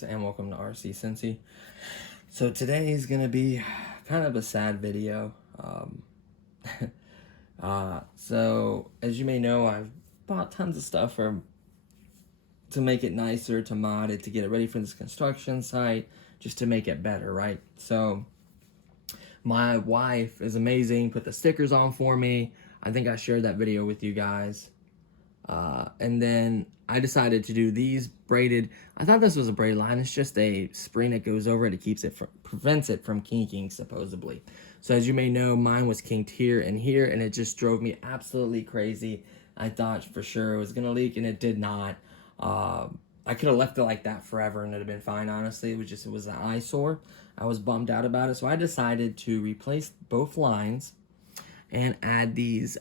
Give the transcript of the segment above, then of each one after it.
guys, and welcome to RC Cincy. So today is gonna be kind of a sad video. So as you may know, I've bought tons of stuff to make it nicer, to mod it, to get it ready for this construction site, just to make it better, right? So my wife is amazing, put the stickers on for me. I think I shared that video with you guys. And then I decided to do these braided. I thought this was a braided line. It's just a spring that goes over it. It keeps it prevents it from kinking, supposedly. So as you may know, mine was kinked here, and it just drove me absolutely crazy. I thought for sure it was gonna leak, and it did not. I could have left it like that forever, and it'd have been fine. Honestly, it was an eyesore. I was bummed out about it, so I decided to replace both lines and add these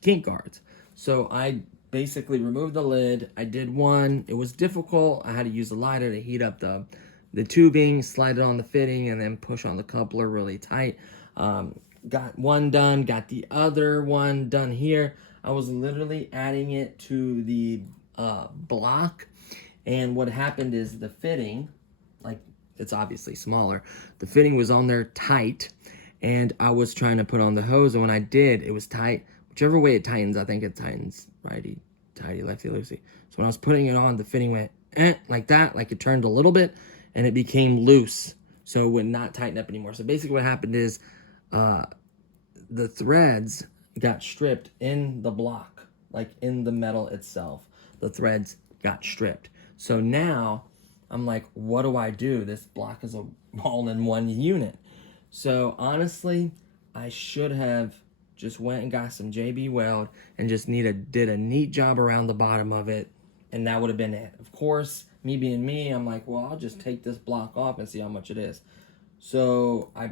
kink guards. So I basically removed the lid. I did one. It was difficult. I had to use a lighter to heat up the tubing, slide it on the fitting, and then push on the coupler really tight. Got one done, got the other one done here. I was literally adding it to the block, and what happened is the fitting, like, it's obviously smaller, the fitting was on there tight, and I was trying to put on the hose, and when I did, it was tight. Whichever way it tightens, I think it tightens righty, tighty, lefty, loosey. So when I was putting it on, the fitting went like that, like it turned a little bit, and it became loose, so it would not tighten up anymore. So basically what happened is the threads got stripped in the block, like in the metal itself. The threads got stripped. So now I'm like, what do I do? This block is all in one unit. So honestly, I should have just went and got some JB Weld and just did a neat job around the bottom of it, and that would have been it. Of course, me being me, I'm like, well, I'll just take this block off and see how much it is. So I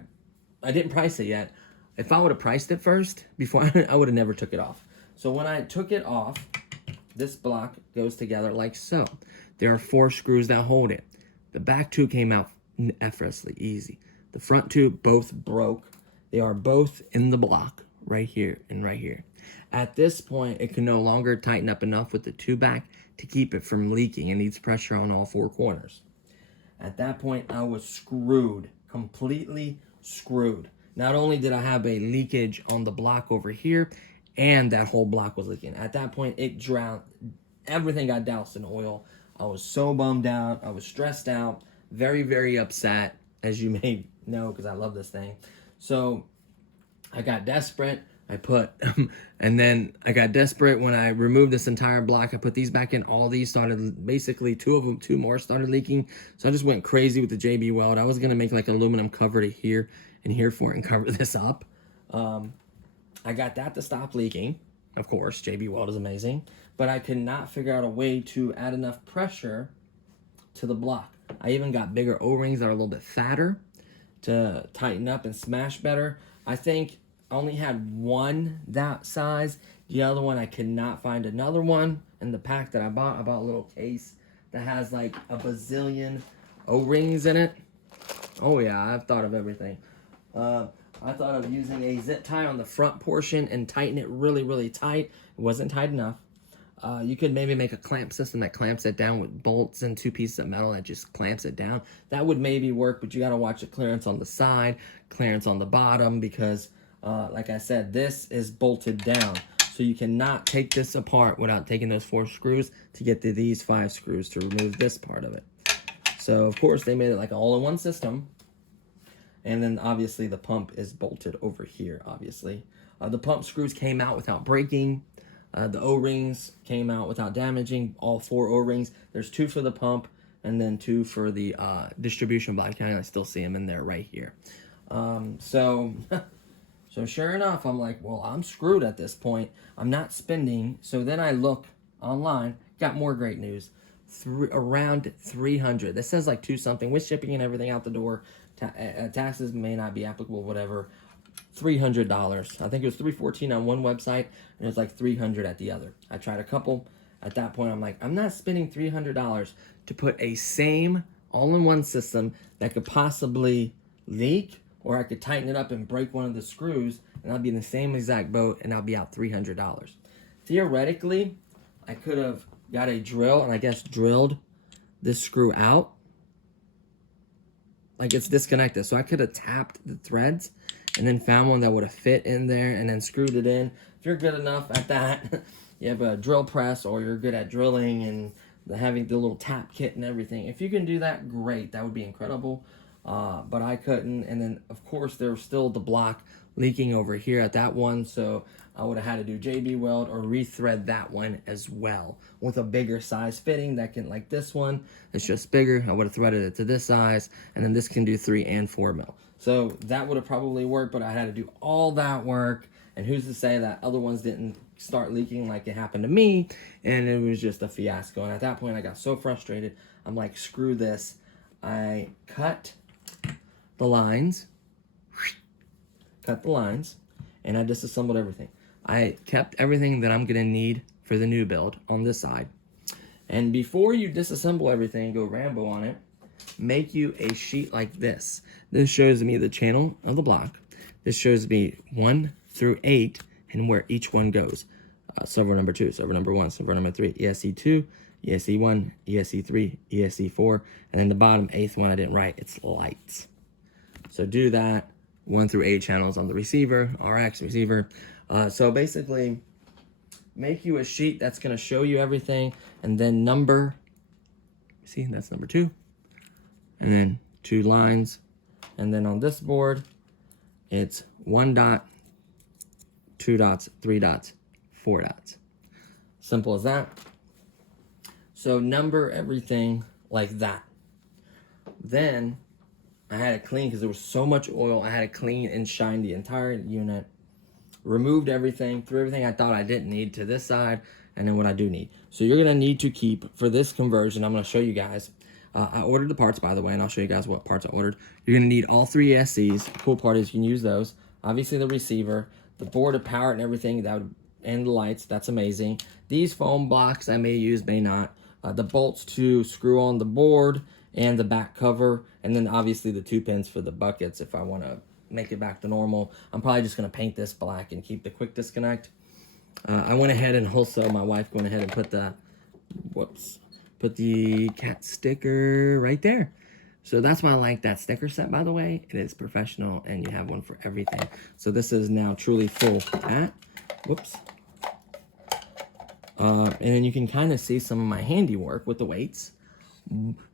didn't price it yet. If I would have priced it first, before I would have never took it off. So when I took it off, this block goes together like so. There are 4 screws that hold it. The back 2 came out effortlessly, easy. The front 2 both broke. They are both in the block, right here and right here. At this point, it can no longer tighten up enough with the 2 back to keep it from leaking. It needs pressure on all 4 corners. At that point, I was screwed, completely screwed. Not only did I have a leakage on the block over here, and that whole block was leaking. At that point, it drowned. Everything got doused in oil. I was so bummed out. I was stressed out, very, very upset, as you may know, because I love this thing. So I got desperate. And then I got desperate when I removed this entire block. I put these back in. All these started, basically 2 more started leaking. So I just went crazy with the JB Weld. I was going to make like an aluminum cover to here and here for it and cover this up. I got that to stop leaking. Of course, JB Weld is amazing. But I could not figure out a way to add enough pressure to the block. I even got bigger O-rings that are a little bit fatter to tighten up and smash better. I think I only had one that size. The other one, I could not find another one. In the pack that I bought a little case that has like a bazillion O-rings in it. Oh yeah, I've thought of everything. I thought of using a zip tie on the front portion and tighten it really, really tight. It wasn't tight enough. You could maybe make a clamp system that clamps it down with bolts and 2 pieces of metal that just clamps it down. That would maybe work, but you got to watch the clearance on the side, clearance on the bottom, because like I said, this is bolted down. So you cannot take this apart without taking those 4 screws to get to these 5 screws to remove this part of it. So of course they made it like an all-in-one system. And then obviously the pump is bolted over here, obviously. The pump screws came out without breaking. The O-rings came out without damaging. All 4 O-rings. There's 2 for the pump and then 2 for the distribution block. I still see them in there right here. So sure enough, I'm like, well, I'm screwed at this point. I'm not spending. So then I look online, got more great news. Around 300. This says like 2 something with shipping and everything out the door. Taxes may not be applicable, whatever. $300. I think it was $314 on one website, and it was like $300 at the other. I tried a couple. At that point, I'm like, I'm not spending $300 to put a same all-in-one system that could possibly leak, or I could tighten it up and break one of the screws, and I'll be in the same exact boat, and I'll be out $300. Theoretically, I could have got a drill and I guess drilled this screw out. Like it's disconnected. So I could have tapped the threads and then found one that would have fit in there and then screwed it in. If you're good enough at that, you have a drill press or you're good at drilling and having the little tap kit and everything. If you can do that, great. That would be incredible. But I couldn't. And then, of course, there was still the block leaking over here at that one. So I would have had to do JB weld or rethread that one as well with a bigger size fitting that can, like this one, it's just bigger. I would have threaded it to this size. And then this can do 3 and 4 mil. So that would have probably worked, but I had to do all that work. And who's to say that other ones didn't start leaking like it happened to me, and it was just a fiasco. And at that point, I got so frustrated. I'm like, screw this. I cut the lines, and I disassembled everything. I kept everything that I'm gonna need for the new build on this side. And before you disassemble everything and go Rambo on it, make you a sheet like this. This shows me the channel of the block. This shows me 1 through 8 and where each one goes. Servo number 2, servo number 1, servo number 3, ESC2, ESC1, ESC3, ESC4, and then the bottom 8th one I didn't write, it's lights. So do that, 1 through 8 channels on the receiver, RX receiver. So basically, make you a sheet that's gonna show you everything, and then number, see, that's number 2, and then 2 lines, and then on this board, it's 1 dot, 2 dots, 3 dots, 4 dots. Simple as that. So number everything like that. Then I had to clean because there was so much oil. I had to clean and shine the entire unit. Removed everything, threw everything I thought I didn't need to this side, and then what I do need. So you're gonna need to keep, for this conversion, I'm gonna show you guys. I ordered the parts, by the way, and I'll show you guys what parts I ordered. You're gonna need all 3 ESCs. The cool part is you can use those. Obviously the receiver, the board to power it and everything, and the lights, that's amazing. These foam blocks I may use, may not. The bolts to screw on the board and the back cover, and then obviously the 2 pins for the buckets if I want to make it back to normal. I'm probably just going to paint this black and keep the quick disconnect. I went ahead and also my wife went ahead and put the cat sticker right there. So that's why I like that sticker set, by the way. It is professional and you have one for everything. So this is now truly full cat. Whoops. And then you can kind of see some of my handiwork with the weights.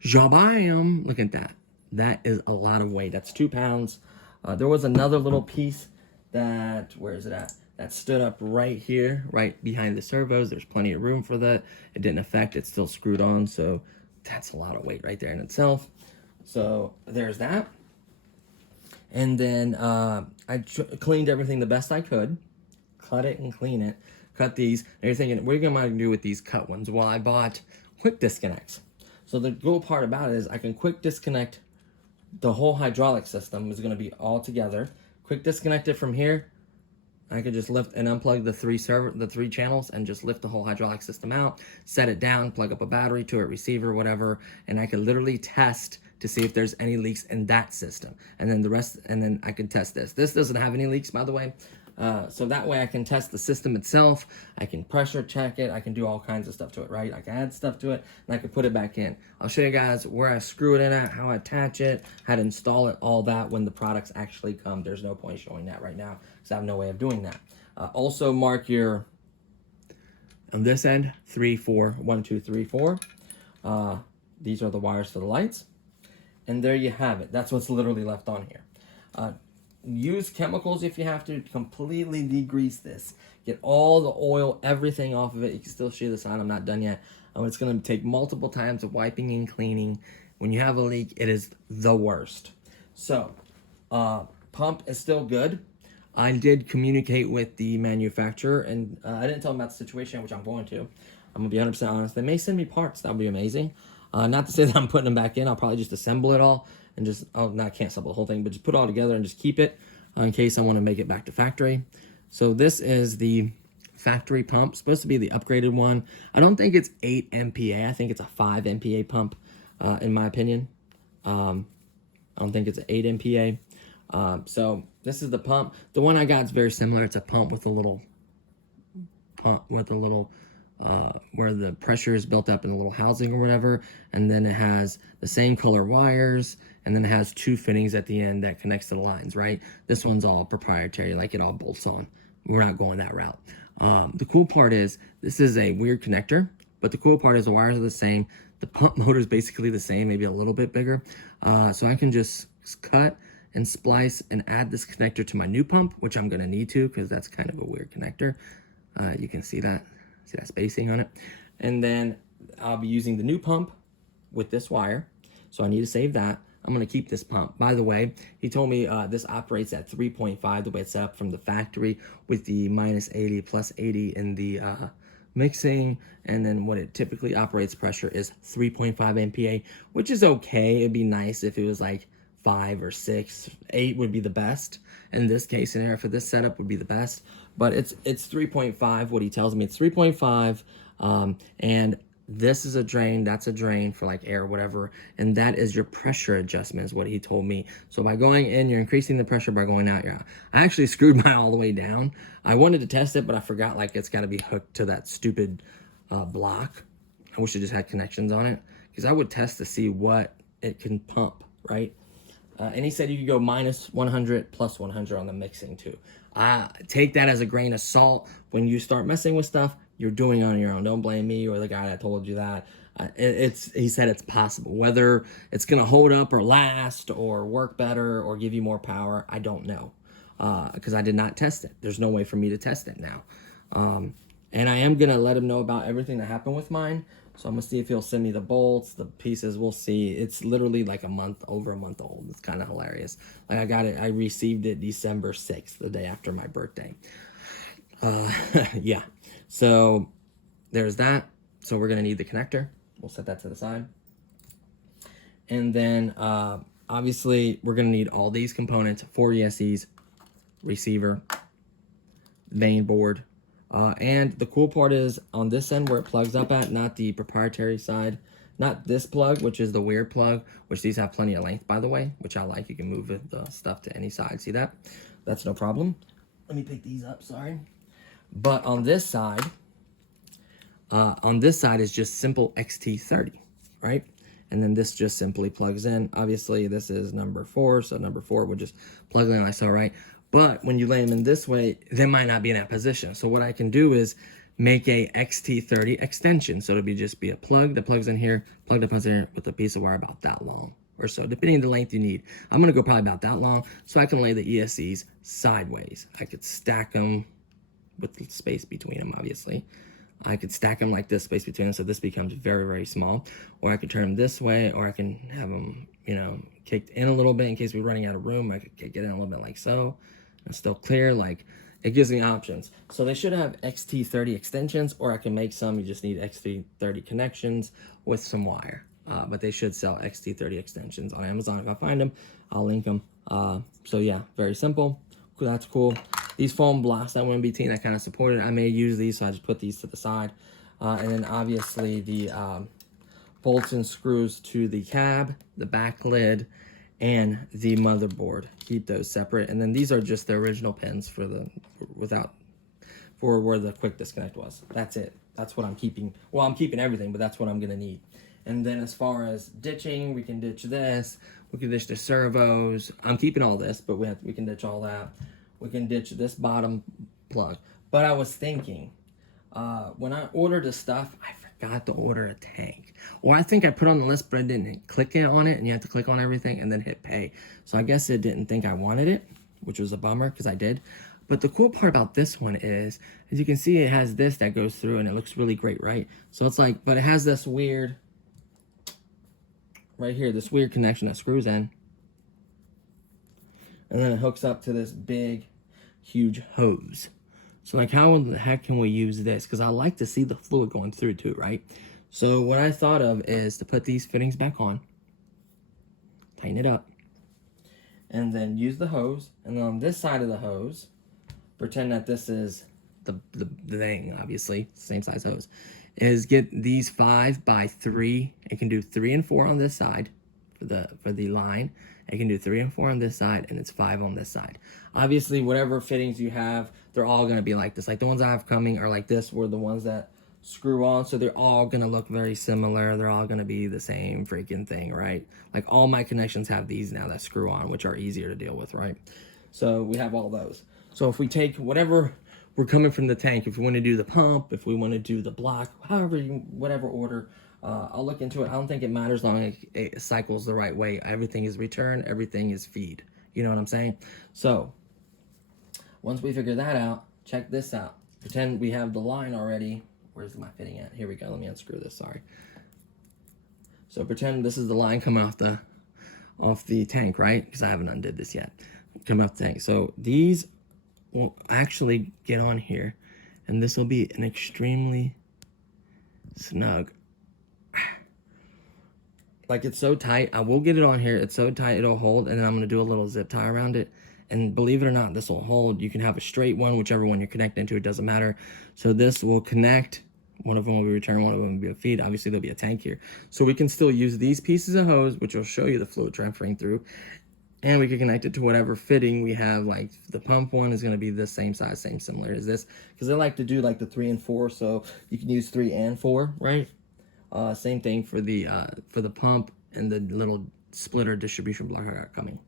Jabam! Look at that. That is a lot of weight. That's 2 pounds. There was another little piece that, where is it at? That stood up right here, right behind the servos. There's plenty of room for that. It didn't affect, it's still screwed on. So that's a lot of weight right there in itself. So there's that. And then I cleaned everything the best I could. Cut it and clean it. Cut these. And you're thinking, what are you going to do with these cut ones? Well, I bought quick disconnects. So the cool part about it is I can quick disconnect the whole hydraulic system. Is going to be all together. Quick disconnect it from here. I could just lift and unplug the 3 channels and just lift the whole hydraulic system out, set it down, plug up a battery to it, receiver, whatever, and I could literally test to see if there's any leaks in that system. And then the rest, and then I can test this. This doesn't have any leaks, by the way. So that way I can test the system itself. I can pressure check it. I can do all kinds of stuff to it, right? I can add stuff to it and I can put it back in. I'll show you guys where I screw it in at, how I attach it, how to install it, all that when the products actually come. There's no point showing that right now because I have no way of doing that. Also mark your, on this end, 3, 4, 1, 2, 3, 4. These are the wires for the lights. And there you have it. That's what's literally left on here. Use chemicals if you have to completely degrease this. Get all the oil, everything off of it. You can still see the side. I'm not done yet. It's going to take multiple times of wiping and cleaning. When you have a leak, it is the worst. So, pump is still good. I did communicate with the manufacturer, and I didn't tell them about the situation, which I'm going to. I'm going to be 100% honest. They may send me parts. That would be amazing. Not to say that I'm putting them back in. I'll probably just assemble it all. And just, I can't assemble the whole thing, but just put it all together and just keep it in case I want to make it back to factory. So this is the factory pump, supposed to be the upgraded one. I don't think it's 8 MPa. I think it's a 5 MPa pump, in my opinion. I don't think it's an 8 MPa. So this is the pump. The one I got is very similar. It's a pump with a little where the pressure is built up in the little housing or whatever, and then it has the same color wires, and then it has 2 fittings at the end that connects to the lines, right? This one's all proprietary, like it all bolts on. We're not going that route. The cool part is this is a weird connector, but the cool part is the wires are the same. The pump motor is basically the same, maybe a little bit bigger. So I can just cut and splice and add this connector to my new pump, which I'm gonna need to because that's kind of a weird connector. You can see that spacing on it. And then I'll be using the new pump with this wire. So I need to save that. I'm gonna keep this pump. By the way, he told me this operates at 3.5, the way it's set up from the factory, with the -80, +80 in the mixing, and then what it typically operates pressure is 3.5 MPa, which is okay. It'd be nice if it was like 5 or 6. 8 would be the best. In this case scenario, for this setup would be the best, but it's 3.5. What he tells me, it's 3.5, and this is a drain, that's a drain for like air or whatever, and that is your pressure adjustment is what he told me. So by going in, you're increasing the pressure. By going out, you're out. I actually screwed mine all the way down. I wanted to test it, but I forgot like it's got to be hooked to that stupid block. I wish it just had connections on it, because I would test to see what it can pump, right? And he said you could go -100, +100 on the mixing too. Take that as a grain of salt. When you start messing with stuff, you're doing it on your own. Don't blame me or the guy that told you that. He said it's possible. Whether it's going to hold up or last or work better or give you more power, I don't know, because I did not test it. There's no way for me to test it now. And I am going to let him know about everything that happened with mine. So I'm going to see if he'll send me the bolts, the pieces. We'll see. It's literally like over a month old. It's kind of hilarious. Like I received it December 6th, the day after my birthday. Yeah. So there's that. So we're going to need the connector. We'll set that to the side. And then obviously we're going to need all these components: 4 ESCs, receiver, main board. And the cool part is on this end where it plugs up at, not the proprietary side, not this plug, which is the weird plug, which these have plenty of length, by the way, which I like. You can move the stuff to any side. See that? That's no problem. Let me pick these up, sorry. But on this side is just simple XT30, right? And then this just simply plugs in. Obviously, this is number 4, so number 4 would just plug in like so, right? But when you lay them in this way, they might not be in that position. So what I can do is make a XT30 extension. So it'll just be a plug that plugs in here, plug that plugs in here with a piece of wire about that long or so, depending on the length you need. I'm going to go probably about that long, so I can lay the ESCs sideways. I could stack them with the space between them, obviously. I could stack them like this, space between them, so this becomes very, very small. Or I could turn them this way, or I can have them, kicked in a little bit in case we're running out of room. I could kick it in a little bit like so. It's still clear. Like, it gives me options. So they should have XT30 extensions, or I can make some. You just need XT30 connections with some wire. But they should sell XT30 extensions on Amazon. If I find them, I'll link them. So yeah, very simple. That's cool. These foam blocks that went in between, I kind of supported. I may use these, so I just put these to the side. And then obviously the bolts and screws to the cab, the back lid, and the motherboard. Keep those separate. And then these are just the original pins for where the quick disconnect was. That's it. That's what I'm keeping. Well, I'm keeping everything, but that's what I'm gonna need. And then as far as ditching, we can ditch this. We can ditch the servos. I'm keeping all this, but we can ditch all that. We can ditch this bottom plug. But I was thinking, when I ordered the stuff, I forgot to order a tank. Or I think I put on the list, but I didn't click on it, and you have to click on everything and then hit pay. So I guess it didn't think I wanted it, which was a bummer because I did. But the cool part about this one is, as you can see, it has this that goes through, and it looks really great, right? So it's like, but it has this weird, right here, this weird connection that screws in. And then it hooks up to this big, huge hose. So like, how in the heck can we use this? Because I like to see the fluid going through too, right? So what I thought of is to put these fittings back on, tighten it up, and then use the hose. And then on this side of the hose, pretend that this is the thing, obviously, same size hose, is get these 5x3. It can do 3 and 4 on this side for the line. It can do 3 and 4 on this side, and it's 5 on this side. Obviously, whatever fittings you have, they're all going to be like this. Like the ones I have coming are like this, where the ones that screw on, so they're all gonna look very similar. They're all gonna be the same freaking thing, right? Like all my connections have these now that screw on, which are easier to deal with, right? So we have all those. So if we take whatever we're coming from the tank, if we want to do the pump, if we want to do the block, however you, whatever order, I'll look into it. I don't think it matters as long as it cycles the right way. Everything is return, everything is feed. You know what I'm saying? So once we figure that out, check this out. Pretend we have the line already. Where's my fitting at? Here we go. Let me unscrew this. Sorry. So pretend this is the line coming off the tank, right? Because I haven't undid this yet. Come off the tank. So these will actually get on here, and this will be an extremely snug. Like it's so tight. I will get it on here. It's so tight it'll hold, and then I'm gonna do a little zip tie around it. And believe it or not, this will hold. You can have a straight one, whichever one you're connecting to, it doesn't matter. So this will connect. One of them will be return, one of them will be a feed. Obviously, there'll be a tank here. So we can still use these pieces of hose, which will show you the fluid transferring through. And we can connect it to whatever fitting we have. Like the pump one is going to be the same size, same similar as this. Because I like to do like the 3 and 4, so you can use 3 and 4, right? Same thing for the pump and the little splitter distribution block I got coming.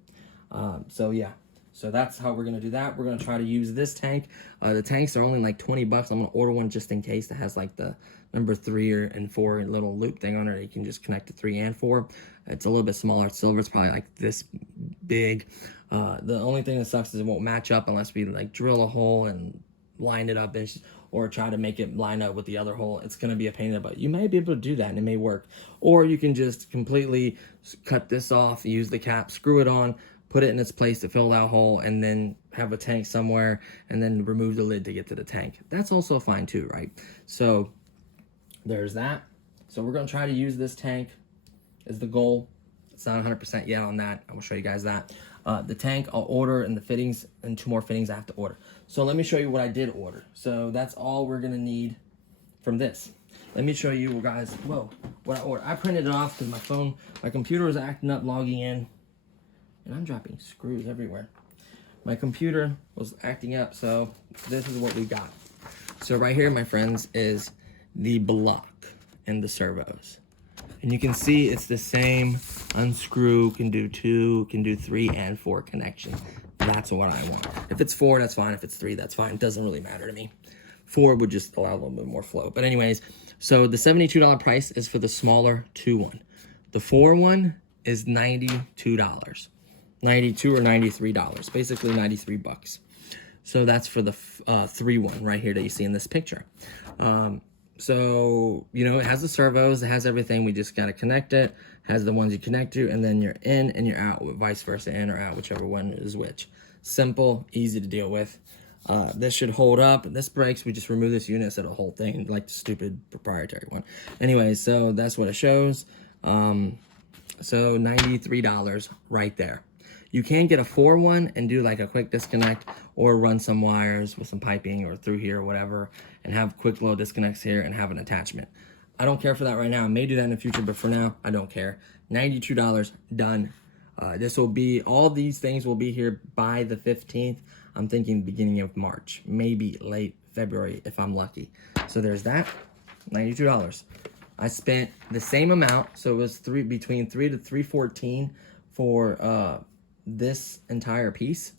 So yeah. So that's how we're going to do that. We're going to try to use this tank. The tanks are only like 20 bucks. I'm going to order one just in case that has like the number 3 and 4 little loop thing on it. You can just connect to 3 and 4. It's a little bit smaller. Silver is probably like this big. The only thing that sucks is it won't match up unless we like drill a hole and line it up or try to make it line up with the other hole. It's going to be a pain in the butt. You may be able to do that and it may work. Or you can just completely cut this off, use the cap, screw it on, put it in its place to fill that hole, and then have a tank somewhere, and then remove the lid to get to the tank. That's also fine too, right? So there's that. So we're gonna try to use this tank as the goal. It's not 100% yet on that. I will show you guys that. The tank I'll order, and the fittings, and 2 more fittings I have to order. So let me show you what I did order. So that's all we're gonna need from this. Let me show you guys, what I ordered. I printed it off because my computer was acting up logging in. And I'm dropping screws everywhere. My computer was acting up, so this is what we got. So right here, my friends, is the block and the servos. And you can see it's the same unscrew, can do 2, can do 3 and 4 connection. That's what I want. If it's 4, that's fine. If it's 3, that's fine. It doesn't really matter to me. 4 would just allow a little bit more flow. But anyways, so the $72 price is for the smaller 2 one. The 4 one is $92. 92 or $93, basically 93 bucks. So that's for the 3 one right here that you see in this picture. So, you know, it has the servos, it has everything. We just got to connect it, has the ones you connect to, and then you're in and you're out, with vice versa, in or out, whichever one is which. Simple, easy to deal with. This should hold up. This breaks, we just remove this unit instead of the whole thing, like the stupid proprietary one. Anyways, so that's what it shows. So $93 right there. You can get a 4 one and do like a quick disconnect, or run some wires with some piping or through here or whatever, and have quick little disconnects here and have an attachment. I don't care for that right now. I may do that in the future, but for now, I don't care. $92, done. This will be, all these things will be here by the 15th. I'm thinking beginning of March, maybe late February if I'm lucky. So there's that, $92. I spent the same amount, so it was between $3 to $314 for this entire piece,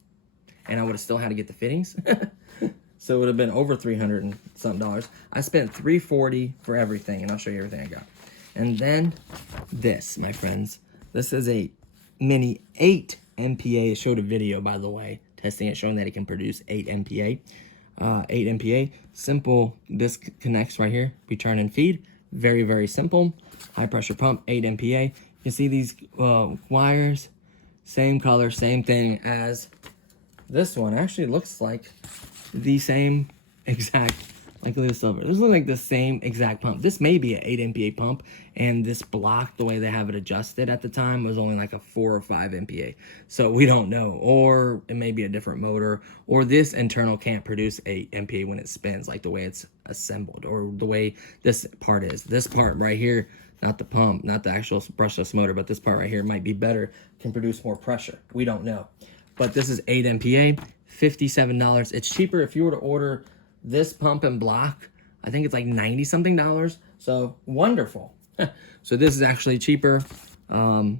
and I would have still had to get the fittings. So it would have been over $300 and something. I spent $340 for everything, and I'll show you everything I got. And then this, my friends, this is a mini 8 MPa. It showed a video, by the way, testing it, showing that it can produce 8 MPa. 8 MPa, simple. This connects right here, return and feed. Very, very simple. High pressure pump, 8 MPa. You can see these wires, same color, same thing as this one. Actually looks like the same exact, like the silver. This looks like the same exact pump. This may be an 8 MPa pump, and this block, the way they have it adjusted at the time, was only like a 4 or 5 MPa. So we don't know. Or it may be a different motor, or this internal can't produce 8 MPa when it spins, like the way it's assembled, or the way this part is. This part right here, not the pump, not the actual brushless motor, but this part right here might be better, can produce more pressure. We don't know. But this is 8 MPa, $57. It's cheaper if you were to order this pump and block I think it's like 90 something dollars. So wonderful. So this is actually cheaper. So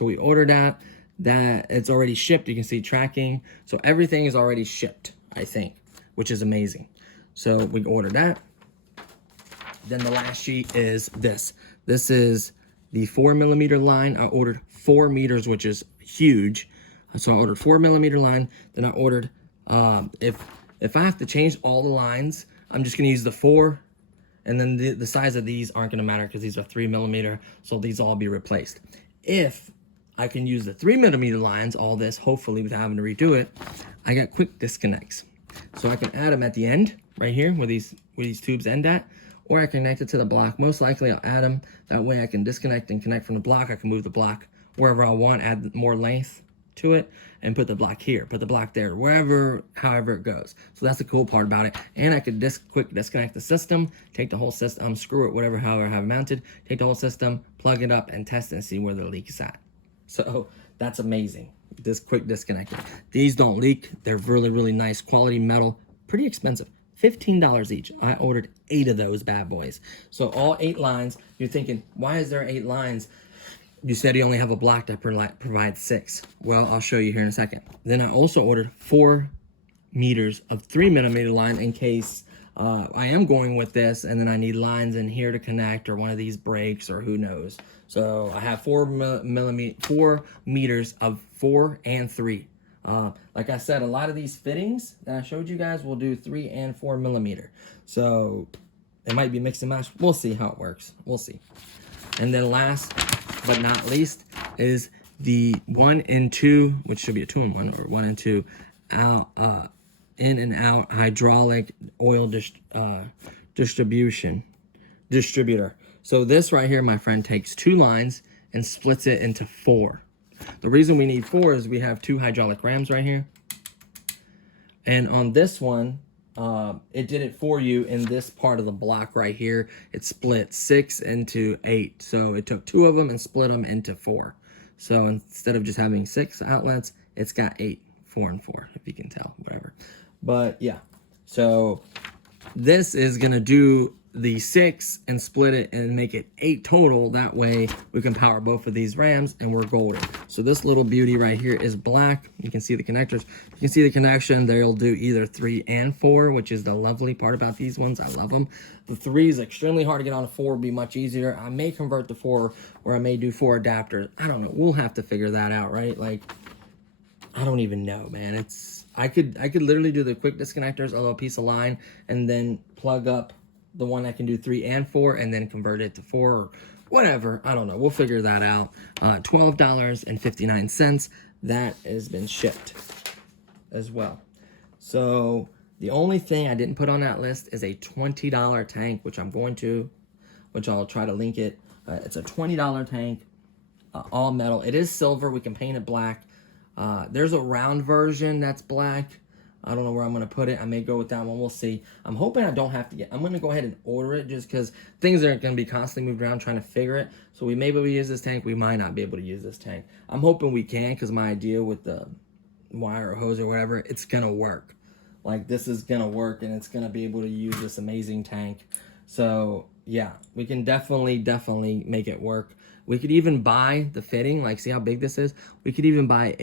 we ordered that it's already shipped. You can see tracking. So everything is already shipped, I think, which is amazing. So we ordered that. Then the last sheet is this. This is the 4mm line. I ordered 4 meters, which is huge. So I ordered 4mm line. Then I ordered, if I have to change all the lines, I'm just gonna use the 4. And then the size of these aren't gonna matter because these are 3mm. So these all be replaced. If I can use the 3mm lines, all this, hopefully without having to redo it, I got quick disconnects. So I can add them at the end, right here, where these tubes end at, or I connect it to the block. Most likely I'll add them. That way I can disconnect and connect from the block. I can move the block wherever I want, add more length to it, and put the block here, put the block there, wherever, however it goes. So that's the cool part about it. And I could quick disconnect the system, take the whole system, screw it, whatever, however I have it mounted, take the whole system, plug it up, and test it and see where the leak is at. So that's amazing, this quick disconnector. These don't leak. They're really, really nice quality metal, pretty expensive. $15 each. I ordered 8 of those bad boys. So all 8 lines. You're thinking, why is there 8 lines? You said you only have a block that provides 6. Well, I'll show you here in a second. Then I also ordered 4 meters of 3mm line in case I am going with this and then I need lines in here to connect, or one of these breaks, or who knows. So I have 4 meters of 4 and 3. Like I said, a lot of these fittings that I showed you guys will do 3 and 4mm. So it might be mix and match. We'll see how it works. We'll see. And then last but not least is the 1 and 2, which should be a 2-in-1, or 1 and 2 out, in and out hydraulic oil distributor. So this right here, my friend, takes 2 lines and splits it into 4. The reason we need 4 is we have 2 hydraulic rams right here. And on this one, it did it for you in this part of the block right here. It split 6 into 8. So it took 2 of them and split them into 4. So instead of just having 6 outlets, it's got 8, 4 and 4, if you can tell, whatever. But yeah, so this is gonna do the 6 and split it and make it 8 total. That way we can power both of these rams and we're golden. So this little beauty right here is black. You can see the connectors. You can see the connection. They'll do either 3 and 4, which is the lovely part about these ones. I love them. The 3 is extremely hard to get on. A 4 would be much easier. I may convert the 4, or I may do 4 adapters. I don't know. We'll have to figure that out, right? Like, I don't even know, man. I could literally do the quick disconnectors, a little piece of line, and then plug up the one that can do 3 and 4, and then convert it to 4, or whatever. I don't know. We'll figure that out. $12.59. That has been shipped as well. So the only thing I didn't put on that list is a $20 tank, which I'll try to link it. It's a $20 tank, all metal. It is silver. We can paint it black. There's a round version that's black. I don't know where I'm going to put it. I may go with that one. We'll see. I'm hoping I don't have to I'm going to go ahead and order it, just because things are going to be constantly moved around trying to figure it. So we may be able to use this tank. We might not be able to use this tank. I'm hoping we can, because my idea with the wire or hose or whatever, it's going to work. Like, this is going to work, and it's going to be able to use this amazing tank. So yeah, we can definitely make it work. We could even buy the fitting, like, see how big this is? We could even buy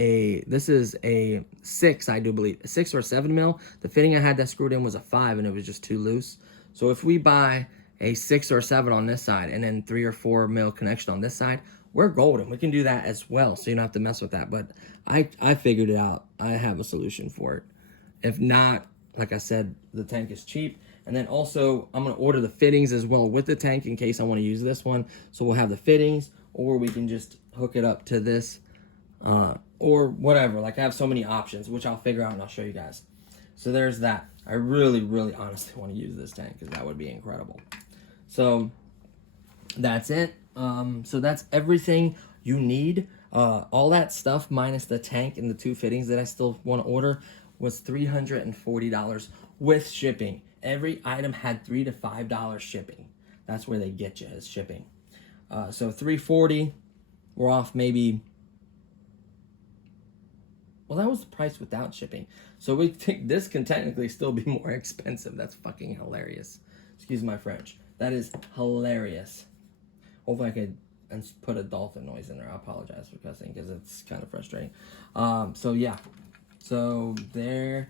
this is a 6, I do believe, a 6 or 7 mil. The fitting I had that screwed in was a 5, and it was just too loose. So if we buy a 6 or 7 on this side, and then 3 or 4 mil connection on this side, we're golden. We can do that as well, so you don't have to mess with that. But I figured it out. I have a solution for it. If not, like I said, the tank is cheap. And then also, I'm going to order the fittings as well with the tank in case I want to use this one. So we'll have the fittings, or we can just hook it up to this, or whatever. Like, I have so many options, which I'll figure out and I'll show you guys. So there's that. I really, really honestly want to use this tank, because that would be incredible. So that's it. So that's everything you need. All that stuff minus the tank and the 2 fittings that I still want to order was $340 with shipping. Every item had $3 to $5 shipping. That's where they get you, is shipping. So $340, we're off maybe. Well, that was the price without shipping. So we think this can technically still be more expensive. That's fucking hilarious. Excuse my French. That is hilarious. Hopefully I could put a dolphin noise in there. I apologize for cussing because it's kind of frustrating. So yeah. So there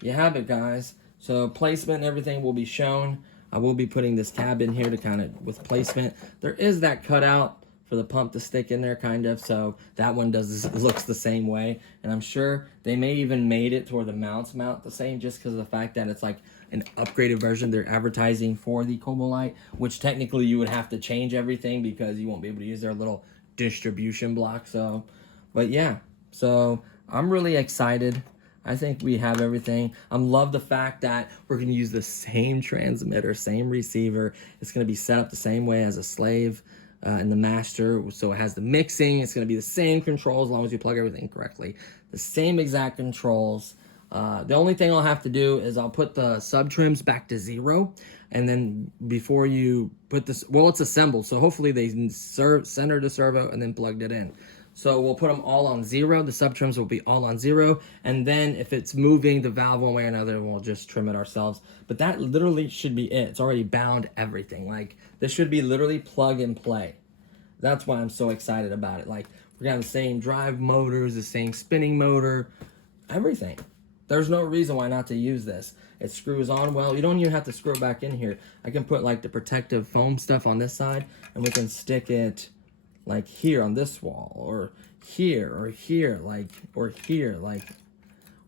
you have it, guys. So placement and everything will be shown. I will be putting this cab in here to kind of with placement. There is that cutout for the pump to stick in there, kind of. So that one looks the same way. And I'm sure they may even made it to where the mounts mount the same, just because of the fact that it's like an upgraded version they're advertising for the Kabolite, which technically you would have to change everything because you won't be able to use their little distribution block. So, but yeah, so I'm really excited. I think we have everything. I love the fact that we're going to use the same transmitter, same receiver. It's going to be set up the same way as a slave and the master. So it has the mixing. It's going to be the same controls as long as you plug everything correctly. The same exact controls. The only thing I'll have to do is I'll put the sub trims back to 0. And then before you put this, well, it's assembled. So hopefully they centered the servo and then plugged it in. So we'll put them all on 0. The sub trims will be all on 0. And then if it's moving the valve one way or another, we'll just trim it ourselves. But that literally should be it. It's already bound everything. Like, this should be literally plug and play. That's why I'm so excited about it. Like, we're gonna have the same drive motors, the same spinning motor, everything. There's no reason why not to use this. It screws on well. You don't even have to screw it back in here. I can put like the protective foam stuff on this side, and we can stick it like here on this wall, or here, or here, like, or here, like,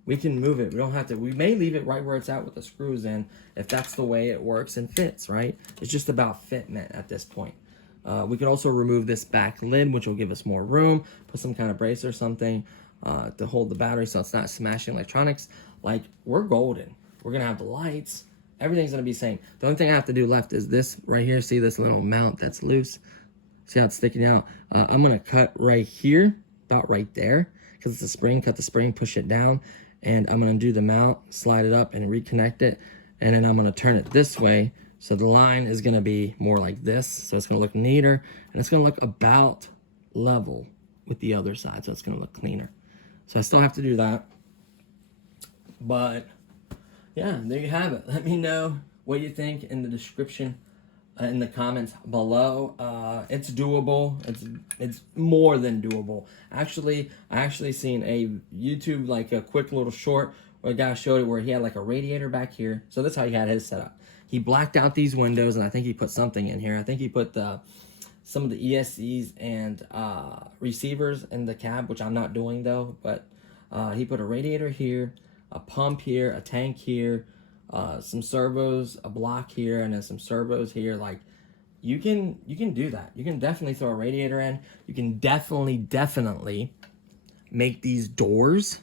we can move it. We don't have to, we may leave it right where it's at with the screws in, if that's the way it works and fits, right? It's just about fitment at this point. We could also remove this back lid, which will give us more room, put some kind of brace or something to hold the battery so it's not smashing electronics. Like, we're golden. We're gonna have the lights. Everything's gonna be the same. The only thing I have to do left is this right here. See this little mount that's loose? See how it's sticking out? I'm gonna cut right here, about right there, because it's a spring. Cut the spring, push it down, and I'm gonna do the mount, slide it up, and reconnect it. And then I'm gonna turn it this way, so the line is gonna be more like this. So it's gonna look neater, and it's gonna look about level with the other side, so it's gonna look cleaner. So I still have to do that, but yeah, there you have it. Let me know what you think in the description, in the comments below. It's doable. It's more than doable. Actually, I actually seen a YouTube, like a quick little short where a guy showed it where he had like a radiator back here. So that's how he had his set up. He blacked out these windows, and I think he put something in here. I think he put some of the ESCs and receivers in the cab, which I'm not doing though. But he put a radiator here, a pump here, a tank here, some servos, a block here, and then some servos here. Like, you can do that. You can definitely throw a radiator in. You can definitely make these doors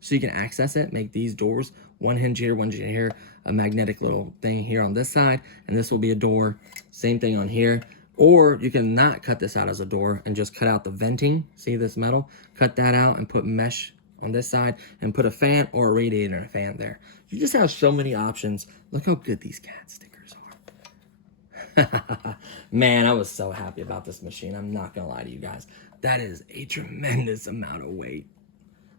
so you can access it. Make these doors, one hinge here, a magnetic little thing here on this side, and this will be a door. Same thing on here. Or you can not cut this out as a door and just cut out the venting. See this metal? Cut that out and put mesh on this side and put a fan or a radiator and a fan there. You just have so many options. Look how good these cat stickers are. Man, I was so happy about this machine. I'm not gonna lie to you guys. That is a tremendous amount of weight.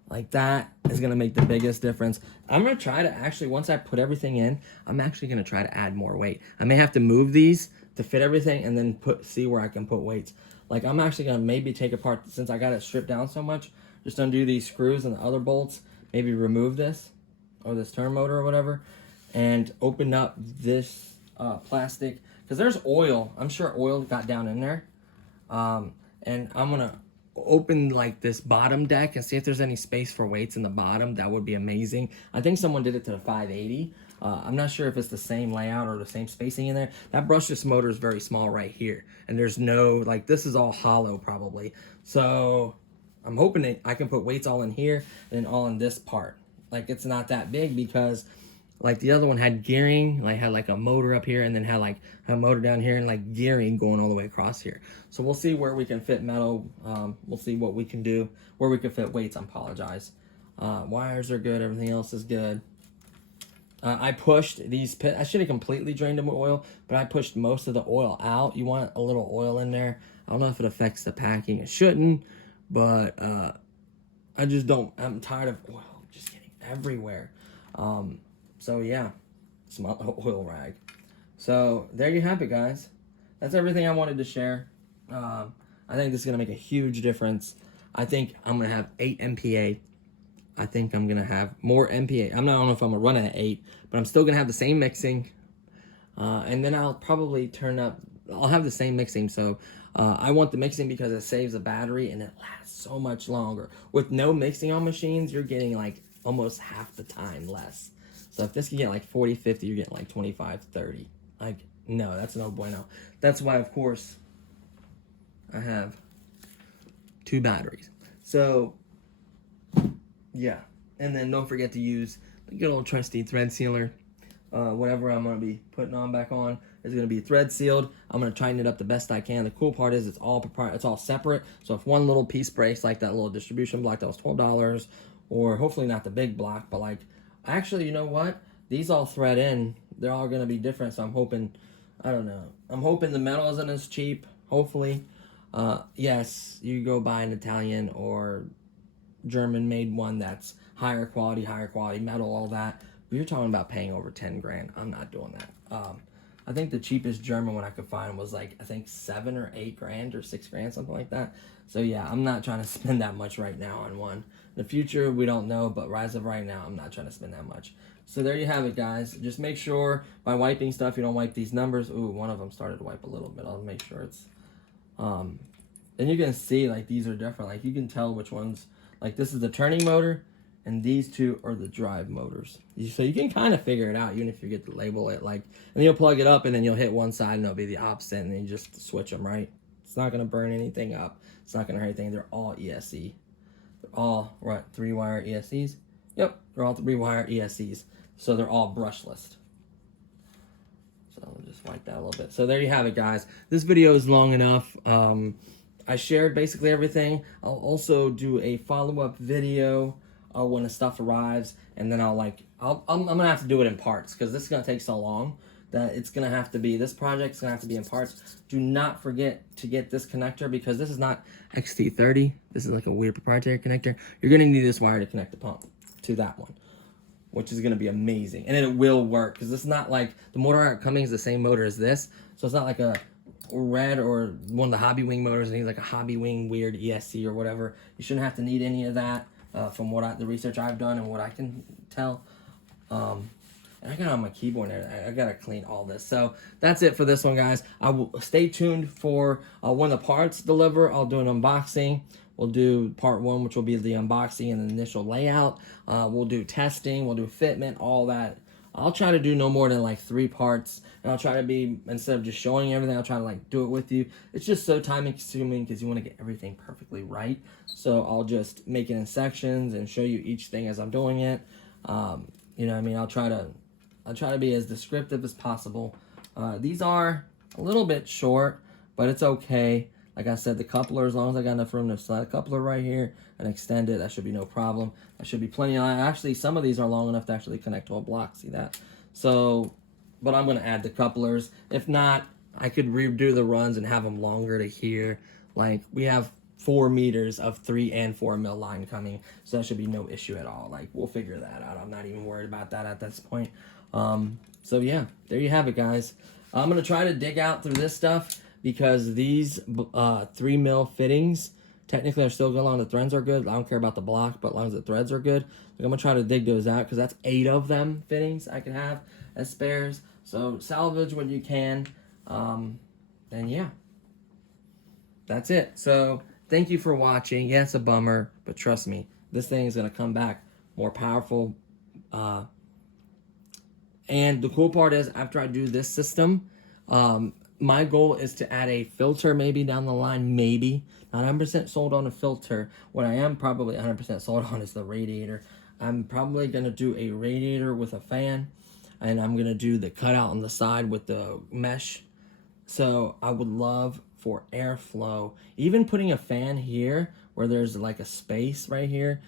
Like, that is gonna make the biggest difference. I'm gonna try to actually, once I put everything in, I'm actually gonna try to add more weight. I may have to move these to fit everything and then see where I can put weights. Like, I'm actually gonna maybe take apart, since I got it stripped down so much, just undo these screws and the other bolts, maybe remove this or this turn motor or whatever, and open up this plastic, because there's oil. I'm sure oil got down in there. And I'm gonna open like this bottom deck and see if there's any space for weights in the bottom. That would be amazing. I think someone did it to the 580. I'm not sure if it's the same layout or the same spacing in there. That brushless motor is very small right here, and there's no, like, this is all hollow probably. So I'm hoping that I can put weights all in here and then all in this part. Like, it's not that big, because like the other one had gearing, like had like a motor up here and then had like a motor down here and like gearing going all the way across here. So we'll see where we can fit metal. We'll see what we can do, where we can fit weights. I apologize. Wires are good. Everything else is good. I pushed these pits. I should have completely drained them with oil, but I pushed most of the oil out. You want a little oil in there. I don't know if it affects the packing. It shouldn't, but I just don't. I'm tired of oil just getting everywhere. So yeah, it's my oil rag. So there you have it, guys. That's everything I wanted to share. I think this is going to make a huge difference. I think I'm going to have 8 MPa. I think I'm going to have more MPa. I don't know if I'm going to run it at 8, but I'm still going to have the same mixing. And then I'll probably I'll have the same mixing. So I want the mixing because it saves the battery and it lasts so much longer. With no mixing on machines, you're getting like almost half the time less. So if this can get like 40, 50, you're getting like 25, 30. Like, no, that's no bueno. That's why, of course, I have 2 batteries. So, yeah. And then don't forget to use the good old trusty thread sealer. Whatever I'm going to be putting on back on is going to be thread sealed. I'm going to tighten it up the best I can. The cool part is it's all separate. So if one little piece breaks, like that little distribution block that was $12, or hopefully not the big block, but like, actually, you know what? These all thread in. They're all going to be different. So I'm hoping, I don't know. I'm hoping the metal isn't as cheap. Hopefully. Yes, you go buy an Italian or German-made one that's higher quality metal, all that. But you're talking about paying over 10 grand. I'm not doing that. I think the cheapest German one I could find was like, I think 7 or 8 grand or 6 grand, something like that. So yeah, I'm not trying to spend that much right now on one. In the future, we don't know, but as of right now, I'm not trying to spend that much. So there you have it, guys. Just make sure by wiping stuff, you don't wipe these numbers. Ooh, one of them started to wipe a little bit. I'll make sure it's, and you can see like these are different. Like you can tell which ones, like this is the turning motor and these 2 are the drive motors. So you can kind of figure it out even if you get to label it. Like, and you'll plug it up and then you'll hit one side and it'll be the opposite and then you just switch them, right? It's not going to burn anything up. It's not going to hurt anything. They're all ESC. They're all, right, 3-wire ESCs? Yep, they're all 3-wire ESCs. So they're all brushless. So I'll just wipe that a little bit. So there you have it, guys. This video is long enough. I shared basically everything. I'll also do a follow-up video when the stuff arrives, and then I'm gonna have to do it in parts because this is gonna take so long that it's gonna have to be, this project's gonna have to be in parts. Do not forget to get this connector because this is not XT30. This is like a weird proprietary connector. You're gonna need this wire to connect the pump to that one, which is gonna be amazing, and it will work because it's not like the motor coming is the same motor as this, so it's not like a red or one of the Hobby Wing motors and he's like a Hobby Wing weird ESC or whatever. You shouldn't have to need any of that from the research I've done and what I can tell. And I got on my keyboard there. I gotta clean all this. So that's it for this one, guys. I will stay tuned for when the parts deliver. I'll do an unboxing. We'll do part 1, which will be the unboxing and the initial layout. We'll do testing. We'll do fitment, all that. I'll try to do no more than like 3 parts, and I'll try to be, instead of just showing everything, I'll try to like do it with you. It's just so time consuming because you want to get everything perfectly right. So I'll just make it in sections and show you each thing as I'm doing it. You know what I mean? I'll try to be as descriptive as possible. These are a little bit short, but it's okay. Like I said, the coupler, as long as I got enough room to slide the coupler right here and extend it, that should be no problem. That should be plenty. Actually, some of these are long enough to actually connect to a block. See that? So, but I'm going to add the couplers. If not, I could redo the runs and have them longer to here. Like, we have 4 meters of 3 and 4 mil line coming, so that should be no issue at all. Like, we'll figure that out. I'm not even worried about that at this point. So, yeah, there you have it, guys. I'm going to try to dig out through this stuff, because these 3 mil fittings technically are still good as long as the threads are good. I don't care about the block, but as long as the threads are good. I'm going to try to dig those out because that's 8 of them fittings I can have as spares. So salvage what you can. And yeah, that's it. So thank you for watching. Yeah, it's a bummer, but trust me, this thing is going to come back more powerful. And the cool part is after I do this system, my goal is to add a filter maybe down the line, maybe. Not 100% sold on a filter. What I am probably 100% sold on is the radiator. I'm probably going to do a radiator with a fan, and I'm going to do the cutout on the side with the mesh. So I would love for airflow, even putting a fan here where there's like a space right here.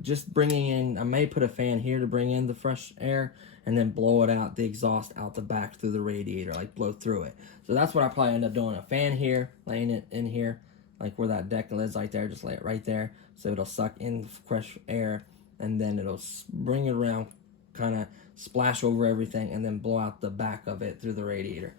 Just bringing in, I may put a fan here to bring in the fresh air and then blow it out, the exhaust out the back through the radiator, like blow through it. So that's what I probably end up doing, a fan here, laying it in here, like where that deck is right there, just lay it right there. So it'll suck in fresh air and then it'll bring it around kind of splash over everything and then blow out the back of it through the radiator.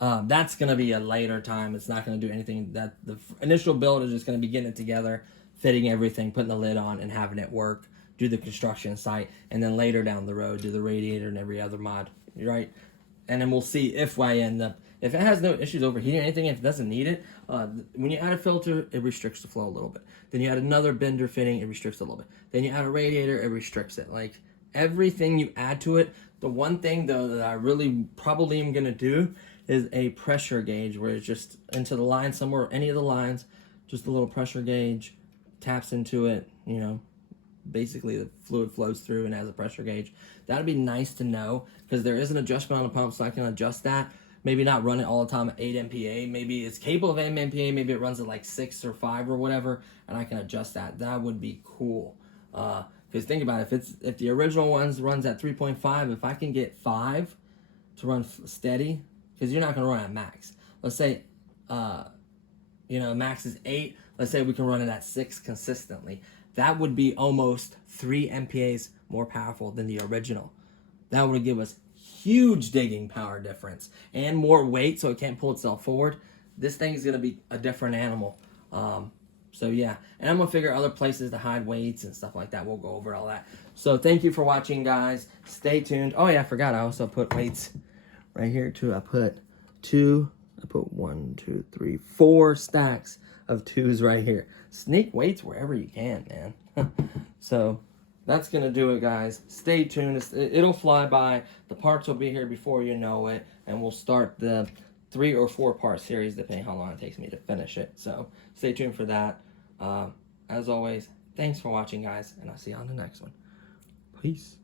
That's going to be a later time. It's not going to do anything. That the initial build is just going to be getting it together, fitting everything, putting the lid on, and having it work, do the construction site, and then later down the road do the radiator and every other mod, right? And then we'll see if I end up, if it has no issues overheating or anything, if it doesn't need it, when you add a filter, it restricts the flow a little bit. Then you add another bender fitting, it restricts it a little bit. Then you add a radiator, it restricts it. Like, everything you add to it, the one thing though that I really probably am going to do is a pressure gauge, where it's just into the line somewhere, any of the lines, just a little pressure gauge, taps into it, you know, basically the fluid flows through and has a pressure gauge. That'd be nice to know, because there is an adjustment on the pump, so I can adjust that. Maybe not run it all the time at 8 MPa. Maybe it's capable of 8 MPa, maybe it runs at like 6 or 5 or whatever, and I can adjust that. That would be cool. Because think about it, if the original ones runs at 3.5, if I can get 5 to run steady, because you're not going to run at max. Let's say, you know, max is 8. Let's say we can run it at 6 consistently. That would be almost 3 MPAs more powerful than the original. That would give us huge digging power difference and more weight, so it can't pull itself forward. This thing is going to be a different animal. So yeah, and I'm going to figure other places to hide weights and stuff like that. We'll go over all that. So thank you for watching, guys. Stay tuned. Oh yeah, I forgot. I also put weights right here too. I put 1, 2, 3, 4 stacks of 2s right here. Sneak weights wherever you can, man. So that's going to do it, guys. Stay tuned. It'll fly by. The parts will be here before you know it. And we'll start the 3 or 4 part series, depending how long it takes me to finish it. So stay tuned for that. As always, thanks for watching, guys. And I'll see you on the next one. Peace.